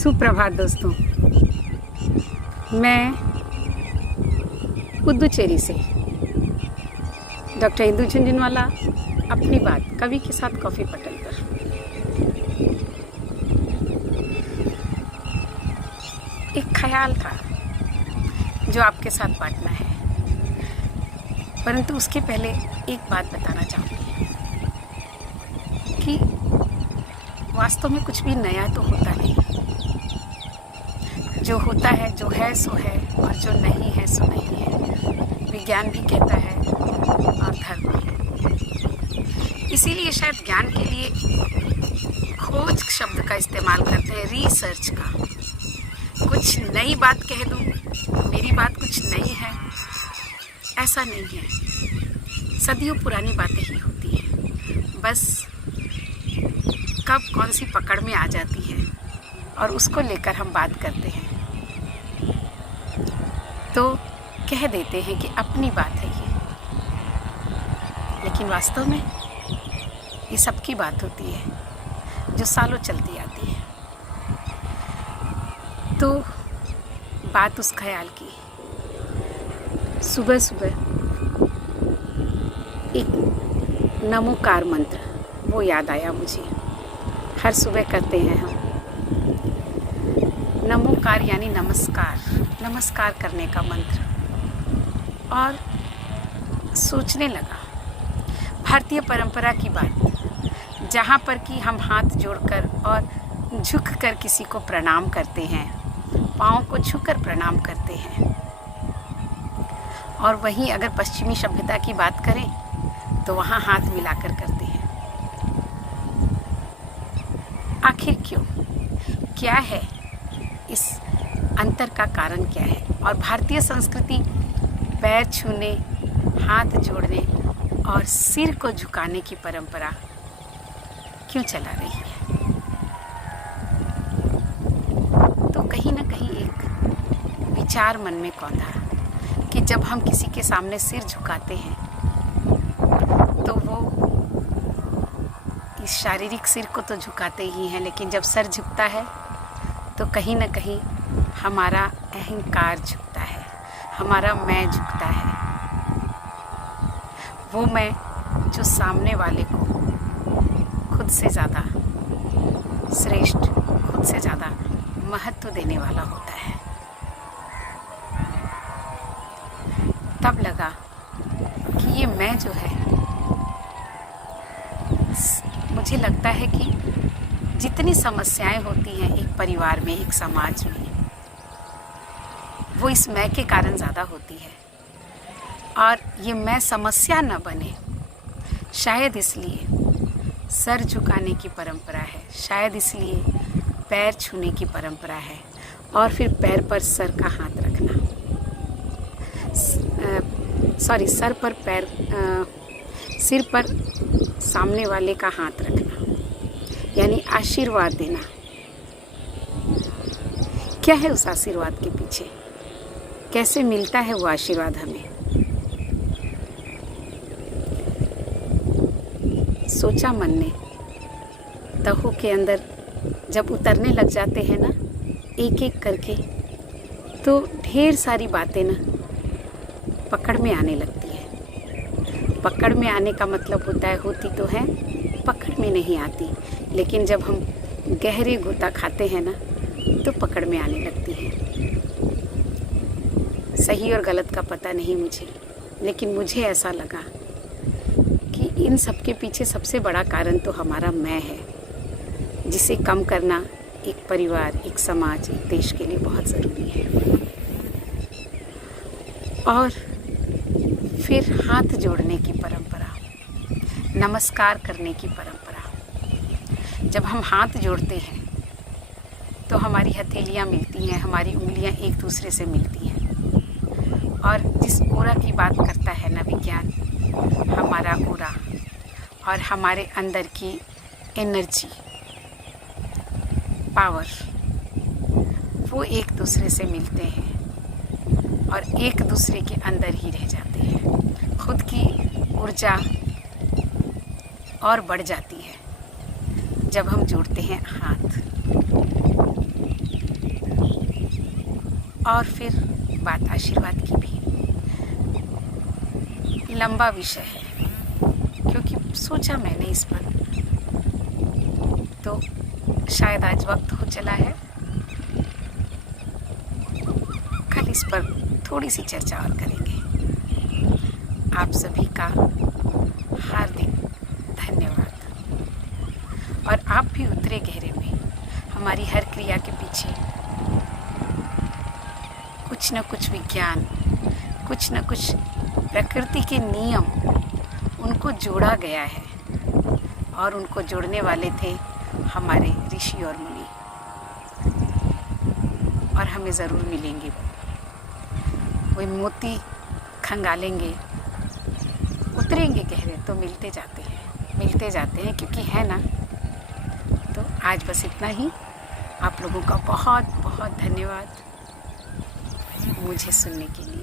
सुप्रभात दोस्तों। मैं पुदुचेरी से डॉक्टर इंदु झुंझुनवाला अपनी बात कवि के साथ कॉफ़ी पटल पर। एक ख्याल था जो आपके साथ बांटना है, परंतु उसके पहले एक बात बताना चाहूँगी कि वास्तव में कुछ भी नया तो होता नहीं। जो होता है, जो है सो है, और जो नहीं है सो नहीं है। विज्ञान भी कहता है और धर्म भी। इसीलिए शायद ज्ञान के लिए खोज शब्द का इस्तेमाल करते हैं, रिसर्च का। कुछ नई बात कह दूँ, मेरी बात कुछ नई है, ऐसा नहीं है। सदियों पुरानी बातें ही होती हैं, बस कब कौन सी पकड़ में आ जाती है और उसको लेकर हम बात करते हैं, तो कह देते हैं कि अपनी बात है ये, लेकिन वास्तव में ये सबकी बात होती है जो सालों चलती आती है। तो बात उस ख्याल की, सुबह सुबह एक नमोकार मंत्र वो याद आया मुझे। हर सुबह करते हैं हम नमोकार, यानी नमस्कार, नमस्कार करने का मंत्र। और सोचने लगा भारतीय परंपरा की बात, जहाँ पर कि हम हाथ जोड़कर और झुककर किसी को प्रणाम करते हैं, पाँव को छूकर प्रणाम करते हैं। और वहीं अगर पश्चिमी सभ्यता की बात करें तो वहाँ हाथ मिलाकर करते हैं। आखिर क्यों, क्या है इस अंतर का कारण, क्या है? और भारतीय संस्कृति पैर छूने, हाथ जोड़ने और सिर को झुकाने की परंपरा क्यों चला रही है? तो कहीं ना कहीं एक विचार मन में कौंधा कि जब हम किसी के सामने सिर झुकाते हैं तो वो इस शारीरिक सिर को तो झुकाते ही हैं, लेकिन जब सर झुकता है तो कहीं ना कहीं हमारा अहंकार झुकता है, हमारा मैं झुकता है। वो मैं जो सामने वाले को खुद से ज़्यादा श्रेष्ठ, खुद से ज़्यादा महत्व देने वाला होता है। तब लगा कि ये मैं जो है, मुझे लगता है कि जितनी समस्याएं होती हैं एक परिवार में, एक समाज में, वो इस मैं के कारण ज़्यादा होती है। और ये मैं समस्या न बने, शायद इसलिए सर झुकाने की परंपरा है, शायद इसलिए पैर छूने की परंपरा है, और फिर पैर पर सर का हाथ रखना, सर पर पैर, सिर पर सामने वाले का हाथ रखना, यानी आशीर्वाद देना। क्या है उस आशीर्वाद के पीछे? कैसे मिलता है वो आशीर्वाद हमें? सोचा मन ने, तहों के अंदर जब उतरने लग जाते हैं ना, एक एक करके, तो ढेर सारी बातें ना पकड़ में आने लगती है। पकड़ में आने का मतलब होता है, होती तो है, पकड़ में नहीं आती, लेकिन जब हम गहरे गोता खाते हैं ना तो पकड़ में आने लगती है। सही और गलत का पता नहीं मुझे, लेकिन मुझे ऐसा लगा कि इन सब के पीछे सबसे बड़ा कारण तो हमारा मैं है, जिसे कम करना एक परिवार, एक समाज, एक देश के लिए बहुत ज़रूरी है। और फिर हाथ जोड़ने की परंपरा, नमस्कार करने की परंपरा। जब हम हाथ जोड़ते हैं तो हमारी हथेलियाँ मिलती हैं, हमारी उंगलियाँ एक दूसरे से मिलती हैं। और जिस ओरा की बात करता है ना विज्ञान, हमारा ओरा और हमारे अंदर की एनर्जी, पावर, वो एक दूसरे से मिलते हैं और एक दूसरे के अंदर ही रह जाते हैं। खुद की ऊर्जा और बढ़ जाती है जब हम जोड़ते हैं हाथ। और फिर बात आशीर्वाद की भी। लंबा विषय है, क्योंकि सोचा मैंने इस पर, तो शायद आज वक्त हो चला है। कल इस पर थोड़ी सी चर्चा और करेंगे। आप सभी का हार्दिक धन्यवाद। और आप भी उतरे गहरे में। हमारी हर क्रिया के पीछे कुछ न कुछ विज्ञान, कुछ न कुछ प्रकृति के नियम, उनको जोड़ा गया है। और उनको जोड़ने वाले थे हमारे ऋषि और मुनि। और हमें ज़रूर मिलेंगे वो मोती, खंगालेंगे, उतरेंगे गहरे तो मिलते जाते हैं, क्योंकि है ना। तो आज बस इतना ही। आप लोगों का बहुत बहुत धन्यवाद मुझे सुनने के लिए।